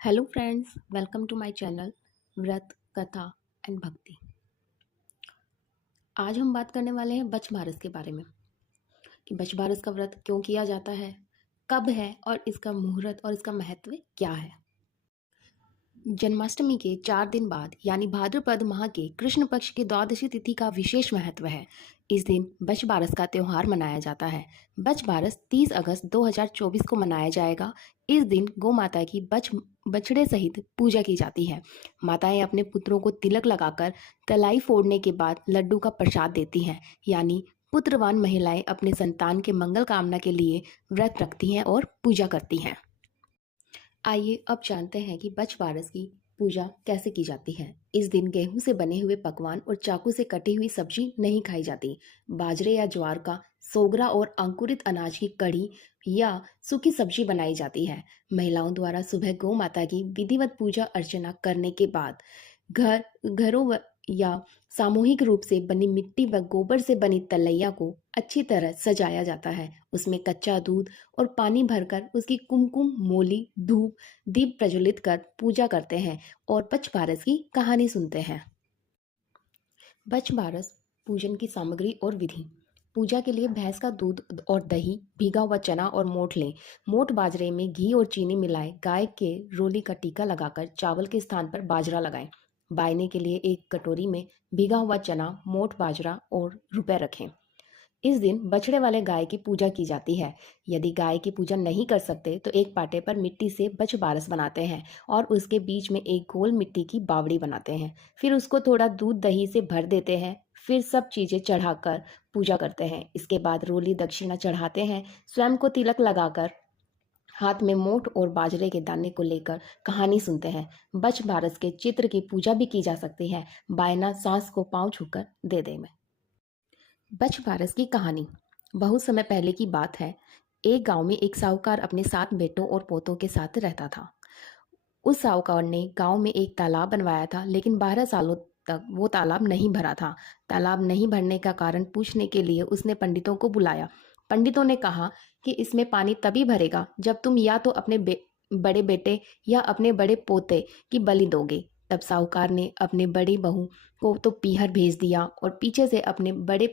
Hello friends, welcome to my channel व्रत कथा and भक्ति। आज हम बात करने वाले हैं बच्छ बारस के बारे में कि बच्छ बारस का व्रत क्यों किया जाता है, कब है और इसका मुहूर्त और इसका महत्व क्या है। जन्माष्टमी के 4 दिन बाद यानी भाद्रपद माह के कृष्ण पक्ष की द्वादशी तिथि का विशेष महत्व है। इस दिन बच्छ बारस का त्यौहार मनाया जाता है। बच्छ बारस 30 अगस्त 2024 को मनाया जाएगा। इस दिन गौ माता की बछड़े सहित पूजा की जाती है। माताएं अपने पुत्रों को तिलक लगाकर कलाई फोड़ने के बाद लड्डू का प्रसाद देती हैं, यानी पुत्रवान महिलाएं अपने संतान के मंगल कामना के लिए व्रत रखती हैं और पूजा करती हैं। आइए अब जानते हैं कि बच्छ बारस की पूजा कैसे की जाती है। इस दिन गेहूं से बने हुए पकवान और चाकू से कटी हुई सब्जी नहीं खाई जाती। बाजरे या ज्वार का सोगरा और अंकुरित अनाज की कढ़ी या सूखी सब्जी बनाई जाती है। महिलाओं द्वारा सुबह गौ माता की विधिवत पूजा अर्चना करने के बाद घरों या सामूहिक रूप से बनी मिट्टी व गोबर से बनी तलैया को अच्छी तरह सजाया जाता है। उसमें कच्चा दूध और पानी भरकर उसकी कुमकुम, मोली, धूप, दीप प्रज्वलित कर पूजा करते हैं और बच्छ बारस की कहानी सुनते हैं। बच्छ बारस पूजन की सामग्री और विधि। पूजा के लिए भैंस का दूध और दही, भीगा हुआ चना और मोठ लें। मोठ बाजरे में घी और चीनी मिलाएं। गाय के रोली का टीका लगाकर चावल के स्थान पर बाजरा लगाएं। बायने के लिए एक कटोरी में भीगा हुआ चना, मोठ बाजरा और रुपए रखें। इस दिन बछड़े वाले गाय की पूजा की जाती है। यदि गाय की पूजा नहीं कर सकते तो एक पाटे पर मिट्टी से बच्छ बारस बनाते हैं और उसके बीच में एक गोल मिट्टी की बावड़ी बनाते हैं। फिर उसको थोड़ा दूध दही से भर देते हैं। फिर सब चीजें चढ़ाकर पूजा करते हैं। इसके बाद रोली दक्षिणा चढ़ाते हैं। स्वयं को तिलक लगाकर हाथ में मोठ और बाजरे के दाने को लेकर कहानी सुनते हैं। बच्छ बारस के चित्र की पूजा भी की जा सकती है। बायना सास को पांव छूकर दे दे में। बच्छ बारस की कहानी। बहुत समय पहले की बात है। एक गांव में एक साहूकार अपने 7 बेटों और पोतों के साथ रहता था। उस साहूकार ने गांव में एक तालाब बनवाया था, लेकिन 12 सालों तक वो तालाब नहीं भरा था। तालाब नहीं भरने का कारण पूछने के लिए उसने पंडितों को बुलाया। पंडितों ने कहा कि इसमें पानी तभी भरेगा जब तुम या तो अपने बड़े बेटे या अपने बड़े पोते की बलि दोगे। तब साहूकार ने अपने बड़ी बहू को तो पीहर भेज दिया और पीछे से अपने बड़े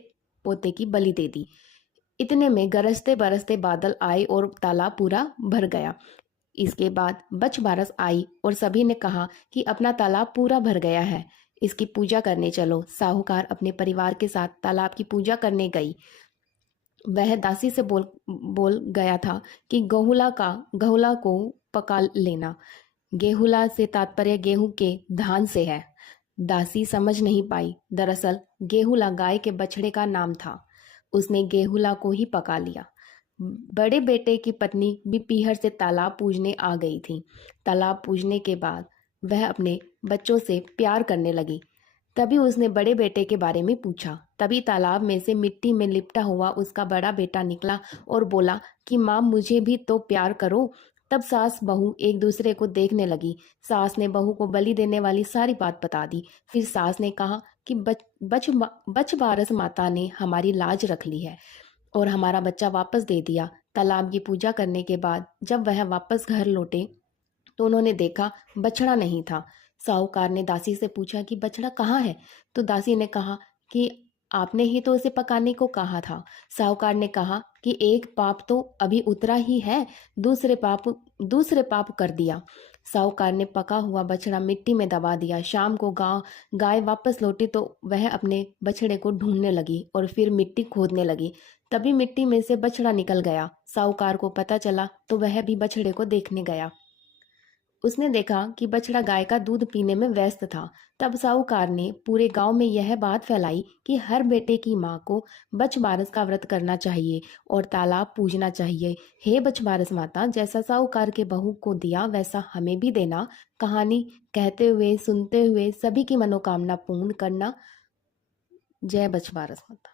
पोते की बलि दे दी। इतने में गरजते बरसते बादल आए और तालाब पूरा भर गया। इसके बाद बच्छ बारस आई और सभी ने कहा कि अपना तालाब पूरा भर गया है, इसकी पूजा करने चलो। साहूकार अपने परिवार के साथ तालाब की पूजा करने गई। वह दासी से बोल बोल गया था कि गहुला को पका लेना। गेहुला से तात्पर्य गेहूं के धान से है। दासी समझ नहीं पाई। दरअसल गेहुला गाय के बछड़े का नाम था। उसने गेहुला को ही पका लिया। बड़े बेटे की पत्नी भी पीहर से तालाब पूजने आ गई थी। तालाब पूजने के बाद वह अपने बच्चों से प्यार करने लगी। तभी उसने बड़े बेटे के बारे में पूछा। तभी तालाब में से मिट्टी में लिपटा हुआ उसका बड़ा बेटा निकला और बोला कि माँ, मुझे भी तो प्यार करो। तब सास बहू एक दूसरे को देखने लगी। सास ने बहू को बलि देने वाली सारी बात बता दी। फिर सास ने कहा कि बच बारस माता ने हमारी लाज रख ली है और हमारा बच्चा वापस दे दिया। तालाब की पूजा करने के बाद जब वह वापस घर लौटे तो उन्होंने देखा बछड़ा नहीं था। साहूकार ने दासी से पूछा कि बछड़ा कहाँ है? तो दासी ने कहा कि आपने ही तो उसे पकाने को कहा था। साहूकार ने कहा कि एक पाप तो अभी उतरा ही है, दूसरे पाप कर दिया। साहूकार ने पका हुआ बछड़ा मिट्टी में दबा दिया। शाम को गाय वापस लौटी तो वह अपने बछड़े को ढूंढने लगी और फिर मिट्टी खोदने लगी। तभी मिट्टी में से बछड़ा निकल गया। साहूकार को पता चला तो वह भी बछड़े को देखने गया। उसने देखा कि बछड़ा गाय का दूध पीने में व्यस्त था। तब साहूकार ने पूरे गांव में यह बात फैलाई कि हर बेटे की माँ को बच्छ बारस का व्रत करना चाहिए और तालाब पूजना चाहिए। हे बच्छ बारस माता, जैसा साहूकार के बहू को दिया वैसा हमें भी देना। कहानी कहते हुए सुनते हुए सभी की मनोकामना पूर्ण करना। जय बच्छ बारस माता।